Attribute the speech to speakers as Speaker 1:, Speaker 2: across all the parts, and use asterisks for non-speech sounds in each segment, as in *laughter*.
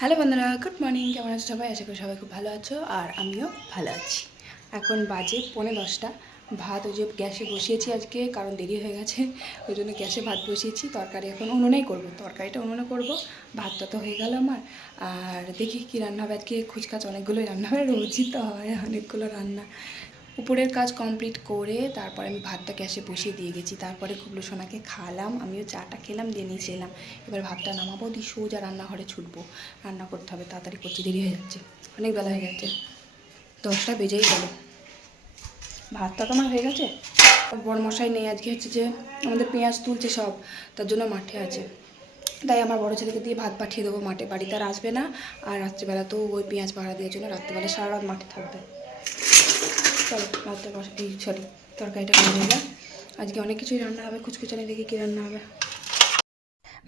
Speaker 1: Hello বন্ধুরা, good morning. কেমন আছো সবাই? আশা করি সবাই খুব ভালো আছো আর আমিও ভালো আছি। এখন বাজে পৌনে দশটা। ভাত ওই যে গ্যাসে বসিয়েছি আজকে, কারণ দেরি হয়ে গেছে, ওই জন্য গ্যাসে ভাত বসিয়েছি। তরকারি এখন উনুনেই করব, তরকারিটা উনুনে করব, ভাতটা তো হয়ে গেল আমার। আর দেখি কী রান্না হবে? আজকে খুচকাচ অনেকগুলোই রান্না হবে, রোজই তো হয় অনেকগুলো রান্না। উপরের কাজ কমপ্লিট করে তারপরে আমি ভাতটা গ্যাসে বসিয়ে দিয়ে গেছি। তারপরে কুবলু সোনাকে খালাম, আমিও চাটা খেলাম, দিয়ে নিচে এলাম। এবার ভাতটা নামাবো, দিয়ে সোজা রান্নাঘরে ছুটবো। রান্না করতে হবে, তাড়াতাড়ি করছি দেরি হয়ে যাচ্ছে। অনেক বেলা হয়ে যাচ্ছে দশটা বেজেই গেল। ভাতটা তো আমার হয়ে গেছে? বড় মশাই নেই আজকে হচ্ছে যে, আমাদের পেঁয়াজ তুলছে সব, তার জন্য মাঠে আছে। তাই আমার বড় ছেলেকে দিয়ে ভাত পাঠিয়ে দেবো মাঠে। বাড়িতে আর আসবে না, আর রাত্রিবেলা তো ওই পেঁয়াজ ভাড়া দেওয়ার জন্য রাত্রিবেলা সারা রাত মাঠে থাকবে। চলো ভাতটা বসে। এই সরি তরকারিটা করে নিলাম আজকে অনেক কিছুই রান্না হবে কুচকুচানি দেখি কী রান্না হবে।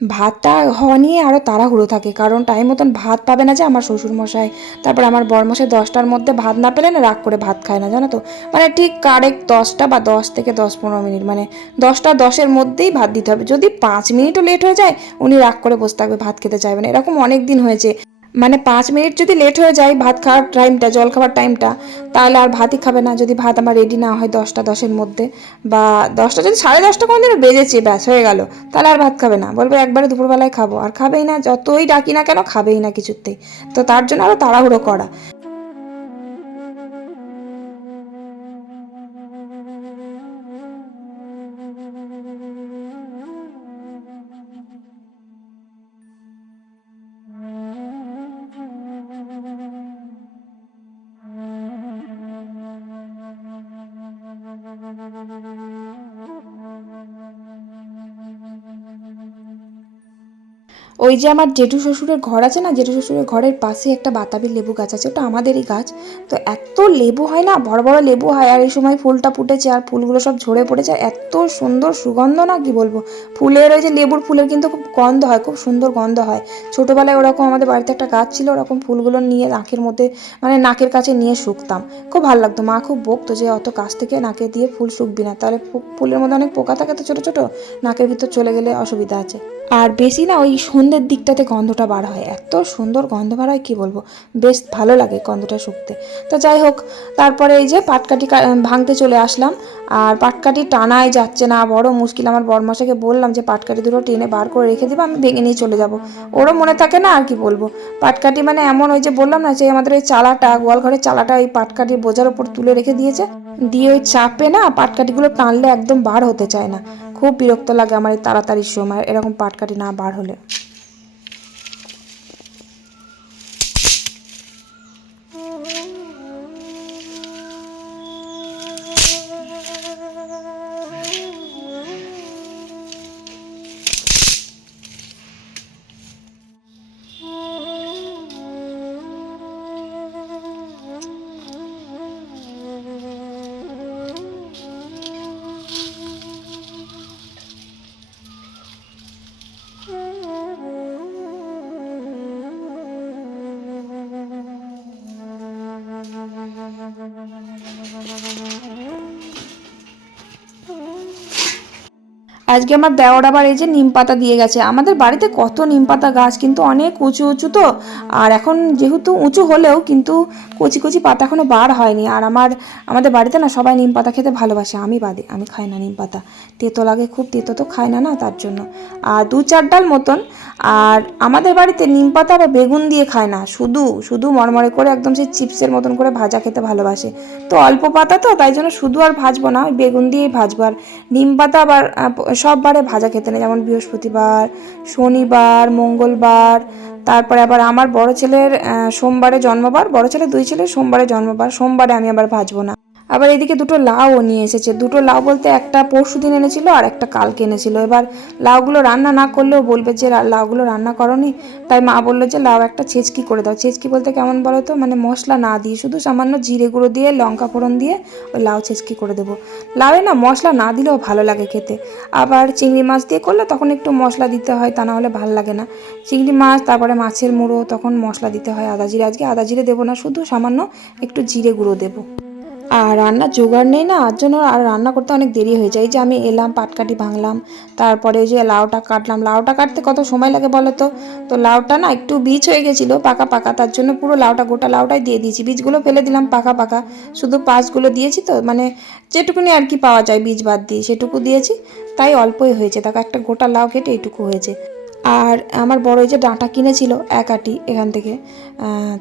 Speaker 1: ভাতটা হওয়া নিয়ে আরও তাড়াহুড়ো থাকে, কারণ টাইম মতন ভাত পাবে না যে আমার শ্বশুর মশাই তারপর আমার বরমশাই দশটার মধ্যে ভাত না পেলে না রাগ করে ভাত খায় না, জানো তো? মানে ঠিক কারেক্ট দশটা বা দশ থেকে দশ পনেরো মিনিট মানে দশটা দশের মধ্যেই ভাত দিতে হবে। যদি পাঁচ মিনিটও লেট হয়ে যায়, উনি রাগ করে বসে থাকবে, ভাত খেতে চাইবে না। এরকম অনেক দিন হয়েছে। মানে পাঁচ মিনিট যদি লেট হয়ে যায় ভাত খাওয়ার টাইমটা জল খাওয়ার টাইমটা তাহলে আর ভাতই খাবে না। যদি ভাত আমার রেডি না হয় দশটা, দশের মধ্যে, বা দশটা যদি সাড়ে দশটা কোনো দিন বেজেছে, ব্যাস, হয়ে গেল, তাহলে আর ভাত খাবে না। বলবে একবারে দুপুরবেলায় খাব। আর খাবেই না, যতই ডাকি না কেন, খাবেই না কিছুতেই। তো তার জন্য আরও তাড়াহুড়ো করা। ওই যে আমার জেঠু শ্বশুরের ঘর আছে না, জেঠু শ্বশুরের ঘরের পাশে একটা বাতাবি লেবু গাছ আছে, ওটা আমাদেরই গাছ। তো এত লেবু হয় না, বড় বড় লেবু হয়, আর এই সময় ফুলটা ফুটেছে আর ফুলগুলো সব ঝরে পড়েছে, আর এত সুন্দর সুগন্ধ না কি বলব? ফুলের ওই যে লেবুর ফুলের কিন্তু খুব গন্ধ হয়, খুব সুন্দর গন্ধ হয়। ছোটোবেলায় ওরকম আমাদের বাড়িতে একটা গাছ ছিল, ওরকম ফুলগুলো নিয়ে নাকের মধ্যে মানে নাকের কাছে নিয়ে শুকতাম। খুব ভালো লাগতো, মা খুব বকতো যে অত কাছ থেকে নাকে দিয়ে ফুল শুকবি না, তাহলে ফুলের মধ্যে অনেক পোকা থাকে তো ছোটো ছোটো, নাকের ভিতর চলে গেলে অসুবিধা আছে। আর বেশি না ওই সন্ধ্যের দিকটাতে গন্ধটা বার হয়। এত সুন্দর গন্ধ বার হয়, কী বলব? বেশ ভালো লাগে গন্ধটা শুকতে। তো যাই হোক, তারপরে এই যে পাটকাঠি ভাঙতে চলে আসলাম। আর পাটকাঠি টানাই যাচ্ছে না, বড় মুশকিল। আমার বরমশাকে বললাম যে, পাটকাঠি দুটো টেনে বার করে রেখে দিবা, আমি ভেঙে নিয়ে চলে যাব। ওরও মনে থাকে না আর কি বলব? পাটকাঠি মানে এমন ওই যে বললাম না, যে আমাদের ওই চালাটা, গোয়ালঘরের চালাটা ওই পাটকাঠির বোঝার ওপর তুলে রেখে দিয়েছে। দিয়ে ওই চাপে না পাটকাঠিগুলো টানলে একদম বার হতে চায় না। খুব বিরক্ত লাগে আমার এই তাড়াতাড়ির সময় এরকম পাটকাটি না বার হলে। আজকে আমার দেওয়ার আবার এই যে নিম পাতা দিয়ে গেছে। আমাদের বাড়িতে কত নিম পাতা গাছ, কিন্তু অনেক উঁচু উঁচু তো। আর এখন যেহেতু উঁচু হলেও কিন্তু কচি কচি পাতা এখনও বার হয়নি। আর আমার, আমাদের বাড়িতে না সবাই নিম পাতা খেতে ভালোবাসে, আমি বাদে, আমি খাই না নিম পাতা। তেতো লাগে, খুব তেতো তো খায় না না, তার জন্য। আর দু চার ডাল মতন আর আমাদের বাড়িতে নিম পাতা বা বেগুন দিয়ে খায় না। শুধু শুধু মরমরে করে একদম সেই চিপসের মতন করে ভাজা খেতে ভালোবাসে। তো অল্প পাতা তো তাই জন্য শুধু আর ভাজবো না ওই বেগুন দিয়েই ভাজবো। আর নিম পাতা আবার আহ, সব বারে ভাজা খেতে নেই যেমন বৃহস্পতিবার শনিবার মঙ্গলবার তারপরে আবার আমার বড় ছেলের সোমবারে জন্মবার বড় ছেলে দুই ছেলে সোমবারে জন্মবার সোমবারে আমি আবার ভাজবো না। আবার এদিকে দুটো লাউও নিয়ে এসেছে। দুটো লাউ বলতে একটা পরশু দিন এনেছিল আর একটা কালকে এনেছিল। এবার লাউগুলো রান্না না করলেও বলবে যে লাউগুলো রান্না করনি? তাই মা বলল যে, লাউ একটা ছেচকি করে দাও। ছেচকি বলতে কেমন বলো তো মানে মশলা না দিয়ে, শুধু সামান্য জিরে গুঁড়ো দিয়ে, লঙ্কা ফোড়ন দিয়ে ওই লাউ ছেচকি করে দেবো। লাউয়ে না মশলা না দিলেও ভালো লাগে খেতে। আবার চিংড়ি মাছ দিয়ে করলে তখন একটু মশলা দিতে হয়, তা না হলে ভালো লাগে না। চিংড়ি মাছ, তারপরে মাছের মুড়ো, তখন মশলা দিতে হয় আদা জিরে। আজকে আদা জিরে দেবো না, শুধু সামান্য একটু জিরে গুঁড়ো দেবো। আর রান্নার জোগাড় নেই না, আর জন্য আর রান্না করতে অনেক দেরি হয়ে যায়। যে আমি এলাম পাটকাঠি ভাঙলাম, তারপরে যে লাউটা কাটলাম। লাউটা কাটতে কত সময় লাগে বলো তো? তো লাউটা না একটু বীজ হয়ে গেছিল, পাকা পাকা, তার জন্য পুরো লাউটা, গোটা লাউটাই দিয়ে দিয়েছি। বীজগুলো ফেলে দিলাম পাকা পাকা, শুধু পাঁচগুলো দিয়েছি তো মানে যেটুকুনি আর কি পাওয়া যায় বীজ বাদ দিয়ে সেটুকু দিয়েছি, তাই অল্পই হয়েছে। তাকে একটা গোটা লাউ কেটে এইটুকু হয়েছে। আর আমার বড় যে ডাঁটা কিনেছিল এক আটি এখান থেকে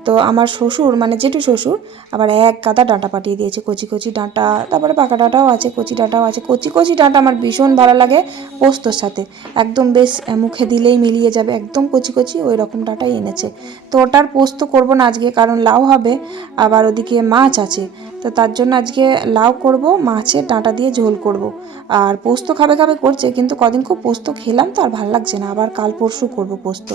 Speaker 1: তো আমার শ্বশুর মানে জেঠু শ্বশুর, আবার এক গাদা ডাঁটা পাঠিয়ে দিয়েছে, কচি কচি ডাঁটা, তারপরে পাকা ডাঁটাও আছে, কচি ডাঁটাও আছে, কচি কচি ডাঁটা আমার ভীষণ ভালো লাগে পোস্তর সাথে, একদম বেশ মুখে দিলেই মিলিয়ে যাবে, একদম কচি কচি ওই রকম ডাঁটাই এনেছে, তো ওটার পোস্ত করব না আজকে, কারণ লাউ হবে, আবার ওদিকে মাছ আছে তো তার জন্য আজকে লাউ করব মাছের ডাঁটা দিয়ে ঝোল করব। আর পোস্ত খাবে খাবে করছে, কিন্তু কদিন খুব পোস্ত খেলাম তো আর ভালো লাগছে না। আবার কাল পরশু করব পোস্ত।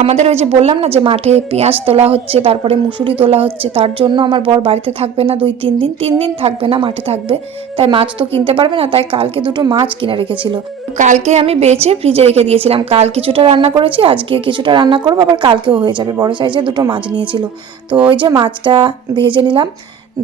Speaker 1: আমাদের ওই যে বললাম না যে মাঠে পেঁয়াজ তোলা হচ্ছে, তারপরে মুসুরি তোলা হচ্ছে, তার জন্য আমার বর বাড়িতে থাকবে না দুই তিন দিন তিন দিন থাকবে না, মাঠে থাকবে। তাই মাছ তো কিনতে পারবে না, তাই কালকে দুটো মাছ কিনে রেখেছিল। কালকে আমি বেছে ফ্রিজে রেখে দিয়েছিলাম, কাল কিছুটা রান্না করেছি, আজকে কিছুটা রান্না করব, আবার কালকেও হয়ে যাবে, বড় সাইজে দুটো মাছ নিয়েছিল। তো ওই যে মাছটা ভেজে নিলাম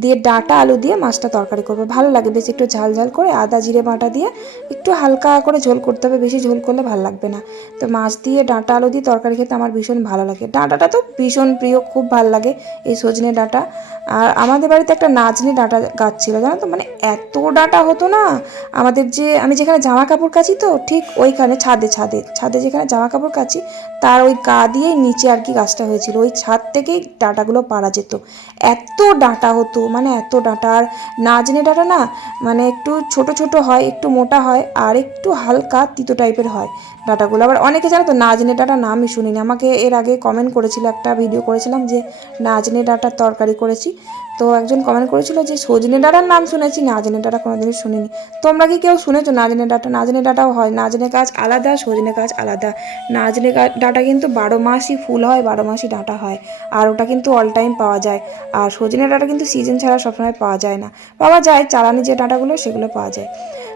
Speaker 1: দিয়ে ডাটা আলু দিয়ে মাছটা তরকারি করব। ভালো লাগে বেশ একটু ঝাল ঝাল করে, আদা, জিরে বাটা দিয়ে একটু হালকা করে ঝোল করতে হবে, বেশি ঝোল করলে ভালো লাগবে না। তো মাছ দিয়ে ডাঁটা আলু দিয়ে তরকারি খেতে আমার ভীষণ ভালো লাগে। ডাঁটাটা তো ভীষণ প্রিয়, খুব ভালো লাগে এই সজনে ডাঁটা। আর আমাদের বাড়িতে একটা নাজনি ডাঁটা গাছ ছিল, জানো তো? মানে এত ডাঁটা হতো না, আমাদের যে, আমি যেখানে জামা কাপড় কাচি তো, ঠিক ওইখানে ছাদে ছাদে ছাদে যেখানে জামা কাপড় কাচি, তার ওই গা দিয়েই নিচে আর কি গাছটা হয়েছিল। ওই ছাদ থেকেই ডাঁটাগুলো পাড়া যেত। এত ডাঁটা হতো মানে এত ডাঁটা। আর নাজনে ডাঁটা না মানে একটু ছোট ছোট হয়, একটু মোটা হয়, আর একটু হালকা তিতো টাইপের হয় ডাঁটাগুলো। আবার অনেকে জানো তো, নাজনে ডাঁটা নামই শুনিনি। আমাকে এর আগে কমেন্ট করেছিল, একটা ভিডিও করেছিলাম যে, নাজনে ডাঁটার তরকারি করেছি। তো একজন কমেন্ট করেছিল যে, সজনে ডাঁটার নাম শুনেছি, নাজনে ডাঁটা কোনোদিনই শুনিনি। তোমরা কি কেউ শুনেছো নাজনে ডাঁটা? নাজনে ডাঁটাও হয়, নাজনে গাছ আলাদা, সজনে গাছ আলাদা। নাজনে ডাঁটা কিন্তু বারো মাসই ফুল হয়, বারো মাসই ডাঁটা হয়, আর ওটা কিন্তু অল টাইম পাওয়া যায়। আর সজনে ডাঁটা কিন্তু সিজন ছাড়া সবসময় পাওয়া যায় না। পাওয়া যায়, চালানি যে ডাঁটাগুলো, সেগুলো পাওয়া যায়।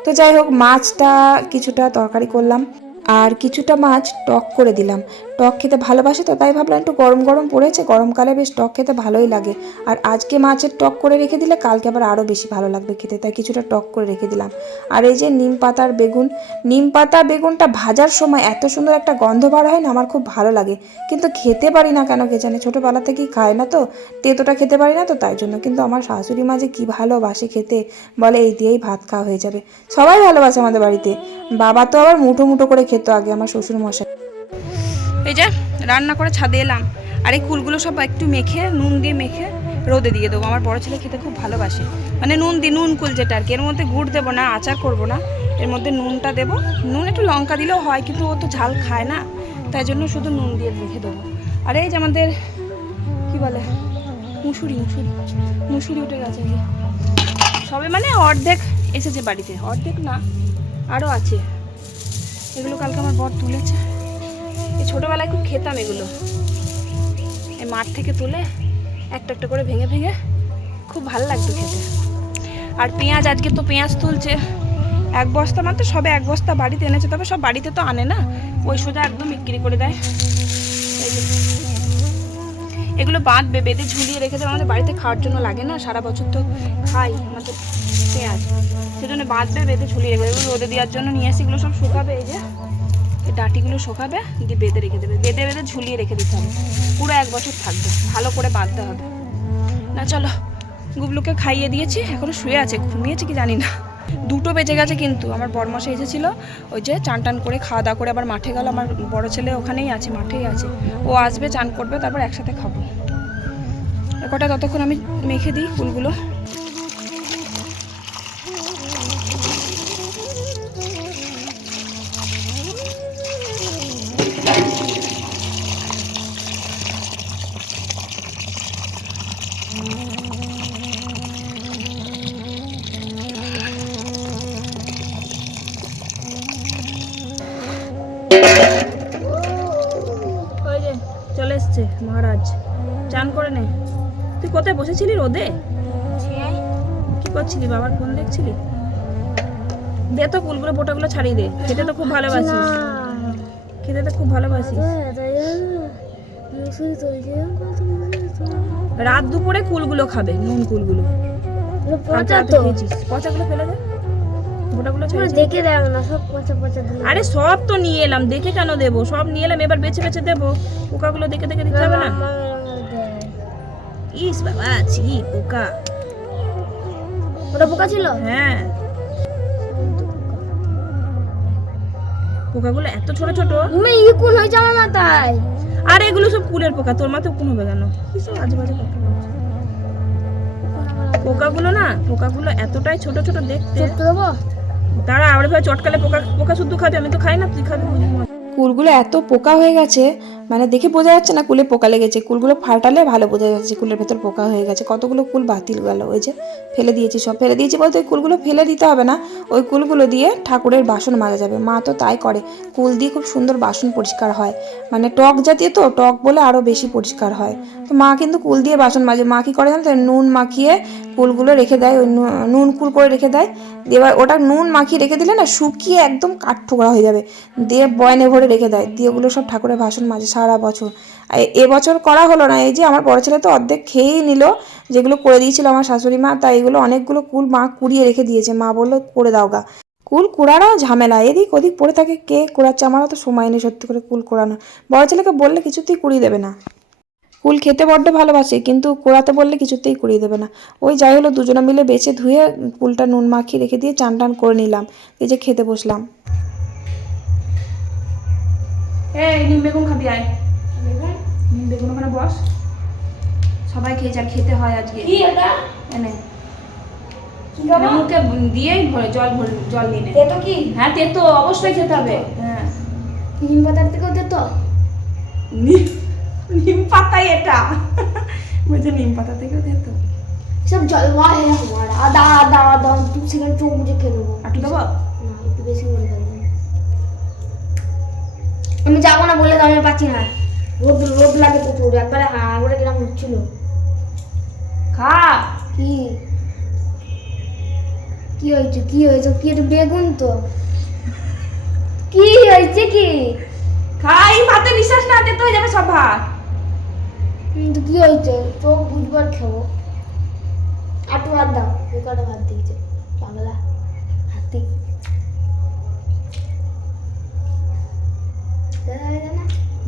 Speaker 1: তো যাই হোক, মাছটা কিছুটা তরকারি করলাম। আর কিছুটা মাছ টক করে দিলাম। টক খেতে ভালোবাসে তো, তাই ভাবলাম একটু গরম গরম পড়েছে গরমকালে বেশ টক খেতে ভালোই লাগে। আর আজকে মাছের টক করে রেখে দিলে কালকে আবার আরও বেশি ভালো লাগবে খেতে, তাই কিছুটা টক করে রেখে দিলাম। আর এই যে নিম পাতার বেগুন, নিম পাতা বেগুনটা ভাজার সময় এত সুন্দর একটা গন্ধ বার হয় না, আমার খুব ভালো লাগে। কিন্তু খেতে পারি না কেন কে জানে, ছোটোবেলা থেকেই খায় না তো, তেতোটা খেতে পারি না তো, তাই জন্য। কিন্তু আমার শাশুড়ি মা যে কী ভালোবাসে খেতে, বলে এই দিয়েই ভাত খাওয়া হয়ে যাবে। সবাই ভালোবাসে আমাদের বাড়িতে। বাবা তো আবার মুঠো মুঠো করে খেত আগে আমার শ্বশুর মশাই এই যে, রান্না করে ছাদে এলাম। আর এই কুলগুলো সব একটু মেখে, নুন দিয়ে মেখে রোদে দিয়ে দেবো। আমার বড় ছেলে খেতে খুব ভালোবাসে। মানে নুন দি, নুন কুল যেটা আর কি। এর মধ্যে গুড় দেবো না, আচার করব না। এর মধ্যে নুনটা দেবো। নুন একটু লঙ্কা দিলেও হয়, কিন্তু ও তো ঝাল খায় না। তাই জন্য শুধু নুন দিয়ে রেখে দেবো। আর এই যে আমাদের, কী বলে? মুসুরি মুসুরি। মুসুরি উঠে গেছে সবে মানে অর্ধেক এসেছে বাড়িতে। অর্ধেক না, আরও আছে। এগুলো কালকে আমার বর তুলেছে। এই ছোটোবেলায় খুব খেতাম এগুলো। এই মাঠ থেকে তুলে একটা একটা করে ভেঙে ভেঙে খুব ভালো লাগতো খেতে। আর পেঁয়াজ, আজকে তো পেঁয়াজ তুলছে। এক বস্তা মাত্র, সবে এক বস্তা বাড়িতে এনেছে, তবে সব বাড়িতে তো আনে না। ওই সোজা একদম বিক্রি করে দেয়। এগুলো বাঁধবে বেঁধে ঝুলিয়ে রেখে দেবে। আমাদের বাড়িতে খাওয়ার জন্য লাগে না। সারা বছর তো খাই। আমাদের পেঁয়াজ। সেজন্য বাঁধবে বেঁধে ঝুলিয়ে রেখে দেবে। রোদে দেওয়ার জন্য নিয়ে আসি এগুলো সব শুকাবে। এই যে, এই ডাঁটিগুলো শোকাবে। দিয়ে বেঁধে রেখে দেবে। বেঁধে বেঁধে ঝুলিয়ে রেখে দিতে হবে। পুরো এক বছর থাকবে। ভালো করে বাঁধতে হবে। না, চলো, গুবলুকে খাইয়ে দিয়েছি। এখনও শুয়ে আছে। ঘুমিয়েছে কি জানি না। দুটো বেজে গেছে কিন্তু, আমার বরমাসে এসেছিল, ওই যে চান টান করে খাওয়া দাওয়া করে আবার মাঠে গেল, আমার বড় ছেলে ওখানেই আছে, মাঠেই আছে। ও আসবে, চান করবে, তারপর একসাথে খাব। কটা ততক্ষণ আমি মেখে দিই ফুলগুলো।
Speaker 2: বসেছিলি রোদে? কি করছিলি বাবার ফোন দেখছিলি? দে তো কুলগুলো পোটাগুলো ছাড়িয়ে দে। খেতে তো খুব ভালোবাসিস। খেতে তো খুব ভালোবাসিস। রাত দুপুরে কুলগুলো খাবে নুন কুলগুলো। পচাগুলো ফেলে দে। গোটাগুলো
Speaker 3: দেখে দেখ না সব পচা পচা
Speaker 2: আরে সব তো নিয়ে এলাম দেখে কেন দেবো? সব নিয়ে এলাম এবার বেছে বেছে দেবো। পোকাগুলো দেখে দেখে দিতে হবে না? ইস বাবা ছি পোকা।
Speaker 3: ওটা পোকা ছিল?
Speaker 2: হ্যাঁ। পোকাগুলো এত ছোট ছোট।
Speaker 3: তুমি ই কোন হয়েছে আমার মাথায়?
Speaker 2: আর এগুলো সব কুলের পোকা তোর মাথায় কোন হবে কেন? কি সব আজে বাজে কথা পোকাগুলো না পোকাগুলো এতটাই ছোট ছোট দেখতে।
Speaker 3: দেবো?
Speaker 2: তারা আমরা ভাই চটকালে পোকা পোকা শুদ্ধ খাবে আমি তো খাই না তুই খাবি কুলগুলো এত পোকা হয়ে গেছে মানে দেখে বোঝা যাচ্ছে না কুলে পোকা লেগেছে। কুলগুলো ফাটালে ভালো বোঝা যাচ্ছে কুলের ভেতর পোকা হয়ে গেছে। কতগুলো কুল বাতিল গেল, ওই যে ফেলে দিয়েছি সব। ফেলে দিয়েছি বলতে ওই কুলগুলো ফেলে দিতে হবে না, ওই কুলগুলো দিয়ে ঠাকুরের বাসন মাজা যাবে। মা তো তাই করে। কুল দিয়ে খুব সুন্দর বাসন পরিষ্কার হয়। মানে টক জাতীয় তো, টক বলে আরও বেশি পরিষ্কার হয়। তো মা কিন্তু কুল দিয়ে বাসন মাজে। মা কি করে জানো নুন মাখিয়ে কুলগুলো রেখে দেয়, ওই নুন কুল করে রেখে দেয়। এবার ওটা নুন মাখিয়ে রেখে দিলে না শুকিয়ে একদম কাঠঠোকরা হয়ে যাবে। দিয়ে বয়নে ভরে রেখে দেয়। দিয়ে ওগুলো সব ঠাকুরের বাসন মাজে। সারা বছর। এবছর করা হলো না, এই যে আমার বড় ছেলে তো অর্ধেক খেয়েই নিল, যেগুলো করে দিয়েছিল আমার শাশুড়ি মা তাই এগুলো অনেকগুলো কুল মা কুড়িয়ে রেখে দিয়েছে। মা বলল, করে দাও গা। কুল কুড়ানো ঝামেলা, এদিক ওদিক পড়ে থাকে, কে কুড়াচ্ছে আমারও তো সময় নেই সত্যি করে কুল কুড়ানো। বড় ছেলেকে বললে কিছুতেই কুড়িয়ে দেবে না। কুল খেতে বড্ড ভালোবাসে, কিন্তু কুড়াতে বললে কিছুতেই কুড়িয়ে দেবে না। ওই যাই হলো, দুজনে মিলে বেছে ধুয়ে কুলটা নুন মাখিয়ে রেখে দিয়ে চান টান করে নিলাম, এই যে খেতে বসলাম। এই নিম বেগুন খাবি আয়। নিম বেগুন ওখানে বস। সবাই খেয়ে যা খেতে হয় আজকে।
Speaker 3: কি এটা?
Speaker 2: এনে মুখে দিয়েই ভরে জল ভরে জল নিয়ে
Speaker 3: তেতো কি?
Speaker 2: হ্যাঁ তেতো অবশ্যই খেতে হবে। হ্যাঁ।
Speaker 3: নিম পাতার থেকেও তেতো?
Speaker 2: নিম পাতাই এটা। বলছে নিম পাতা থেকেও তেতো।
Speaker 3: সব জল হ্যাঁ আমার আদা আদা আদা দু সেকেন্ড চোখ মুজে খেয়ে দেবো
Speaker 2: একটু দেবো?
Speaker 3: না একটু বেশি করে দেবো আমি যাব না বললে তো আমি পাচ্ছি না। রোদ রোদ লাগে তোর একবারে হ্যাঁ একবারে কিরম হচ্ছিল।
Speaker 2: খা
Speaker 3: কি? কি হয়েছে কি হয়েছে? কি এটা বেগুন তো। কি হয়েছে কি?
Speaker 2: খাই ভাতে নিঃশ্বাস না তেতো হয়ে যাবে সব ভাত।
Speaker 3: হুম, তো কি হয়েছে? চোখ বুঝবার খাব। আটু ভাত দাও কটা ভাত দিয়েছে পাগলা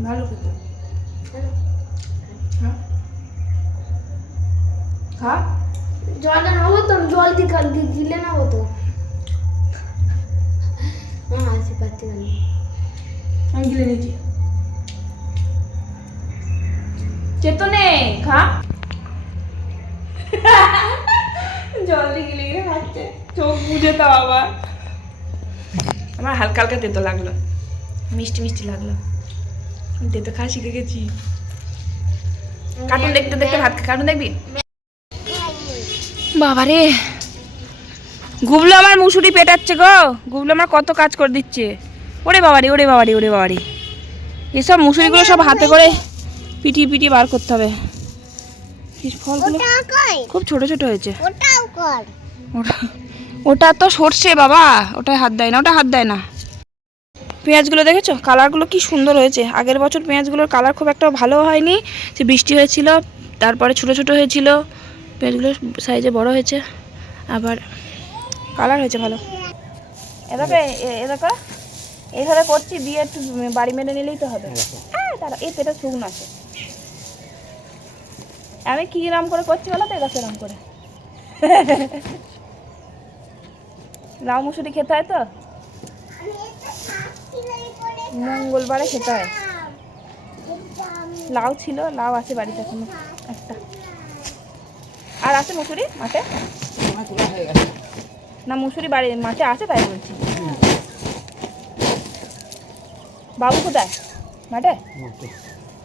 Speaker 2: ভালো খেতে। হ্যাঁ? খা।
Speaker 3: জলটা নেব তো জল দি কাল দি দিলে নেব তো। আছে পাচ্ছি না।
Speaker 2: আমি গিলে নিয়েছি। চেতনে খা। জল দিয়ে গিলে গিলে খাচ্ছে। চোখ বুঝে তাও আবার। আমার হালকা হালকা তেতো লাগল। মিষ্টি মিষ্টি লাগল। তেতো খাওয়া শিখে গেছি। কার্টুন দেখতে দেখতে ভাত কার্টুন দেখবি? বাবারে গুবলো আমার মুসুরি পেটাচ্ছে গো। গুবলো আমার কত কাজ করে দিচ্ছে। ওরে বাবারে ওরে বাবারে ওরে বাবারে। এসব মুসুরিগুলো সব হাতে করে পিটিয়ে পিটিয়ে বার করতে হবে। ফলগুলো খুব ছোট ছোট হয়েছে। ওটা ওটা তো সর্ষে বাবা। ওটাই হাত দেয় না ওটা হাত দেয় না। পেঁয়াজগুলো দেখেছ? কালারগুলো কি সুন্দর হয়েছে। আগের বছর পেঁয়াজগুলোর কালার খুব একটা ভালো হয়নি। সে বৃষ্টি হয়েছিল তারপরে ছোট ছোট হয়েছিল। পেঁয়াজগুলো সাইজে বড় হয়েছে। আবার কালার হয়েছে ভালো। এদাকে এদাকে এইভাবে করছি দিয়ে একটু বাড়ি মেনে নিলেই তো হবে। হ্যাঁ তারা এই পেটা শুকনো আছে। আমি কি নাম করে করছি বলো তো? এদাকে নাম করে। *laughs* লাউ মুসুরি খেতে হয় তো? মঙ্গলবারে খেতে হয়। লাউ ছিল, লাউ আছে বাড়িতে এখনও। একটা। আর আছে মুসুরি মাঠে না, মুসুরি বাড়ি মাঠে আছে তাই বলছি। বাবু কোথায়? মাঠে?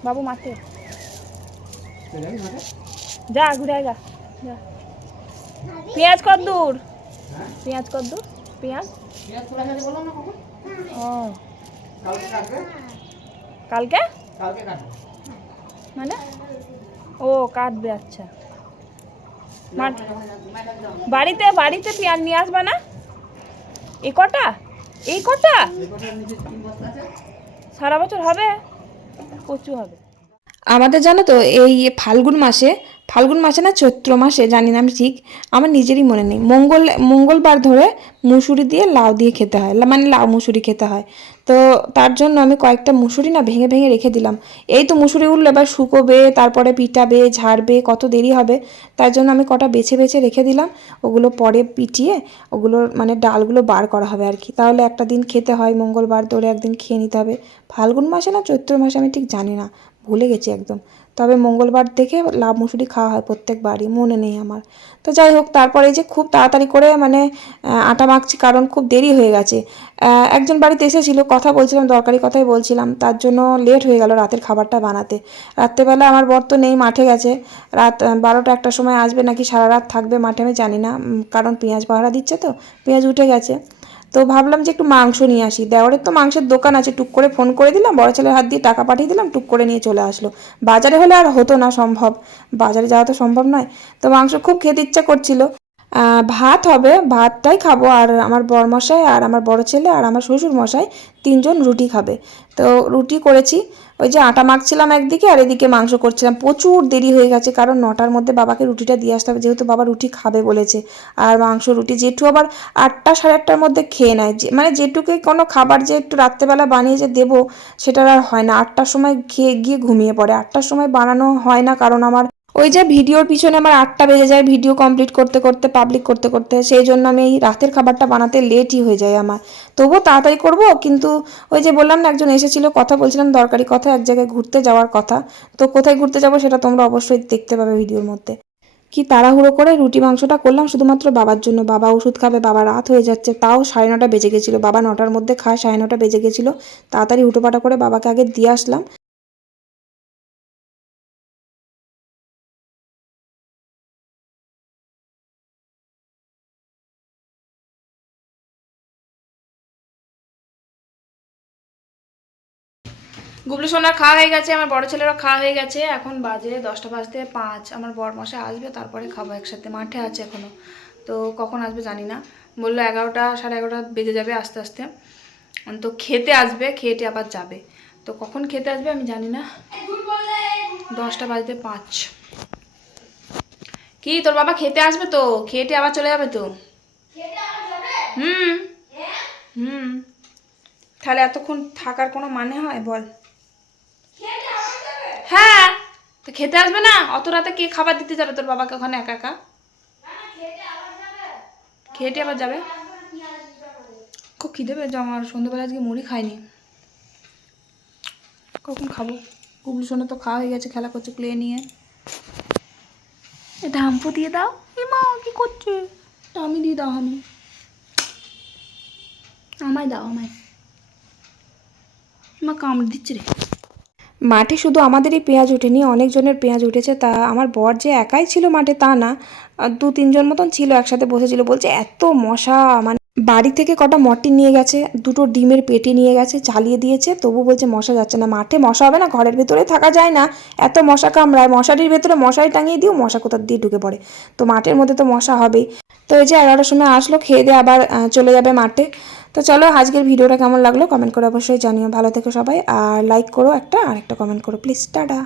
Speaker 2: বাবু মাঠে। যা, ঘুরে যা। যা। পেঁয়াজ কত দূর? পেঁয়াজ কত দূর? পেঁয়াজ? ও।
Speaker 1: কালকে? মানে? ও, কাটবে আচ্ছা। বাড়িতে বাড়িতে পেঁয়াজ নিয়ে আসবা না? এই কটা? এই কটা? সারা বছর হবে? প্রচুর হবে। আমাদের জানো তো, এই ফাল্গুন মাসে ফাল্গুন মাসে না চৈত্র মাসে, জানি না আমি ঠিক, আমার নিজেরই মনে নেই। মঙ্গল, মঙ্গলবার ধরে মুসুরি দিয়ে লাউ দিয়ে খেতে হয় মানে লাউ মুসুরি খেতে হয়। তো তার জন্য আমি কয়েকটা মুসুরি না ভেঙে ভেঙে রেখে দিলাম। এই তো মুসুরি উঠল, এবার শুকোবে, তারপরে পিটাবে, ঝাড়বে, কত দেরি হবে? তার জন্য আমি কটা বেছে বেছে রেখে দিলাম, ওগুলো পরে পিটিয়ে ওগুলোর মানে ডালগুলো বার করা হবে আর কি। তাহলে একটা দিন খেতে হয়, মঙ্গলবার ধরে একদিন খেয়ে নিতে হবে। ফাল্গুন মাসে না চৈত্র মাসে আমি ঠিক জানি না, ভুলে গেছি একদম। তবে মঙ্গলবার থেকে লাভ মুসুরি খাওয়া হয় প্রত্যেকবারই, মনে নেই আমার। তো যাই হোক, তারপরে যে খুব তাড়াতাড়ি করে মানে আটা মাখছি কারণ খুব দেরি হয়ে গেছে। একজন বাড়িতে এসেছিল, কথা বলছিলাম, দরকারি কথাই বলছিলাম, তার জন্য লেট হয়ে গেল রাতের খাবারটা বানাতে। রাত্রেবেলা আমার বর তো নেই, মাঠে গেছে। রাত বারোটা একটার সময় আসবে নাকি সারা রাত থাকবে মাঠে আমি জানি না কারণ পেঁয়াজ পাহারা দিচ্ছে তো, পেঁয়াজ উঠে গেছে। তো ভাবলাম যে একটু মাংস নিয়ে আসি। দেওয়ারের তো মাংসের দোকান আছে, টুক করে ফোন করে দিলাম, বড় ছেলের হাত দিয়ে টাকা পাঠিয়ে দিলাম, টুক করে নিয়ে চলে আসলো। বাজারে হলে আর হতো না সম্ভব। বাজারে যাওয়া তো সম্ভব নয়। তো মাংস খুব খেতে ইচ্ছা করছিল। ভাত হবে, ভাতটাই খাব, আর আমার বরমশাই আর আমার বড় ছেলে আর আমার শ্বশুর মশাই তিনজন রুটি খাবে। তো রুটি করেছি। ওই যে আটা মাখছিলাম একদিকে আর এদিকে মাংস করছিলাম। প্রচুর দেরি হয়ে গেছে, কারণ নটার মধ্যে বাবাকে রুটিটা দিয়ে আসতে হবে। যেহেতু বাবা রুটি খাবে বলেছে, আর মাংস, রুটি জেঠু আবার আটটা সাড়ে আটটার মধ্যে খেয়ে নেয়। যে মানে যেটুকুই কোনো খাবার যে একটু রাত্রেবেলা বানিয়ে যে দেবো সেটা আর হয় না। আটটার সময় খেয়ে গিয়ে ঘুমিয়ে পড়ে। আটটার সময় বানানো হয় না, কারণ আমার ওই যে ভিডিওর পিছনে আমার আটটা বেজে যায় ভিডিও কমপ্লিট করতে করতে পাবলিক করতে করতে। সেই জন্য আমি এই রাতের খাবারটা বানাতে লেটই হয়ে যায় আমার। তবুও তাড়াতাড়ি করব, কিন্তু ওই যে বললাম না, একজন এসেছিল, কথা বলছিলাম, দরকারি কথা, এক জায়গায় ঘুরতে যাওয়ার কথা। তো কোথায় ঘুরতে যাব সেটা তোমরা অবশ্যই দেখতে পাবে ভিডিওর মধ্যে। কি তাড়াহুড়ো করে রুটি মাংসটা করলাম, শুধুমাত্র বাবার জন্য। বাবা ওষুধ খাবে, বাবা রাত হয়ে যাচ্ছে, তাও সাড়ে নটা বেজে গেছিল। বাবা নটার মধ্যে খায়, সাড়ে নটা বেজে গেছিল। তাড়াতাড়ি হুটোপাটা করে বাবাকে আগে দিয়ে আসলাম। গুবলু সোনার খাওয়া হয়ে গেছে, আমার বড় ছেলেরও খাওয়া হয়ে গেছে। এখন বাজে দশটা বাজতে পাঁচ, আমার বর মশাই আসবে, তারপরে খাব একসাথে। মাঠে আছে এখনও তো কখন আসবে জানি না। বলল এগারোটা, সাড়ে এগারোটা বেজে যাবে আস্তে আস্তে। তো খেতে আসবে খেয়েটে আবার যাবে। তো কখন খেতে আসবে আমি জানি না। দশটা বাজতে পাঁচ। কি, তোর বাবা খেতে আসবে তো? খেয়েটে আবার চলে যাবে তো? হুম। হুম। তাহলে এতক্ষণ থাকার কোনো মানে হয়? বল। হ্যাঁ তো খেতে আসবে না? অত রাতে কে খাবার দিতে যাবে তোর বাবাকে ওখানে একা একা? খেয়েটে আবার যাবে? খুব খিদে পেয়েছে আমার সন্ধ্যেবেলা আজকে মুড়ি খাইনি। কখন খাব? গুগলু সোনা তো খাওয়া হয়ে গেছে খেলা করছে প্লে নিয়ে। এটা হাম্পু দিয়ে দাও। এ মা কি করছে? আমি দিয়ে দাও আমি। আমায় দাও আমায়। মা কামড় দিচ্ছে রে। মাঠে শুধু আমাদেরই পেঁয়াজ উঠেনি, অনেকজনের পেঁয়াজ উঠেছে। তা আমার বর যে একাই ছিল মাঠে তা না। দু তিনজন মতন ছিল একসাথে বসেছিল। বলছে, এত মশা মানে বাড়ি থেকে কটা মটটি নিয়ে গেছে, দুটো ডিমের পেটি নিয়ে গেছে, জ্বালিয়ে দিয়েছে, তবু বলছে মশা যাচ্ছে না। মাঠে মশা হবে না, ঘরের ভেতরে থাকা যায় না। এত মশা কামড়ায়, মশারির ভেতরে মশারি টাঙিয়ে দিও মশা কোথার দিয়ে ঢুকে পড়ে? তো মাঠের মধ্যে তো মশা হবেই। তো এই যে এগারোটার সময় আসলো, খেয়ে দিয়ে আবার চলে যাবে মাঠে। তো চলো, আজকের ভিডিওটা কেমন লাগল কমেন্ট করে অবশ্যই জানিও। ভালো থেকো সবাই, আর লাইক করো একটা আর একটা কমেন্ট করো প্লিজ টাটা।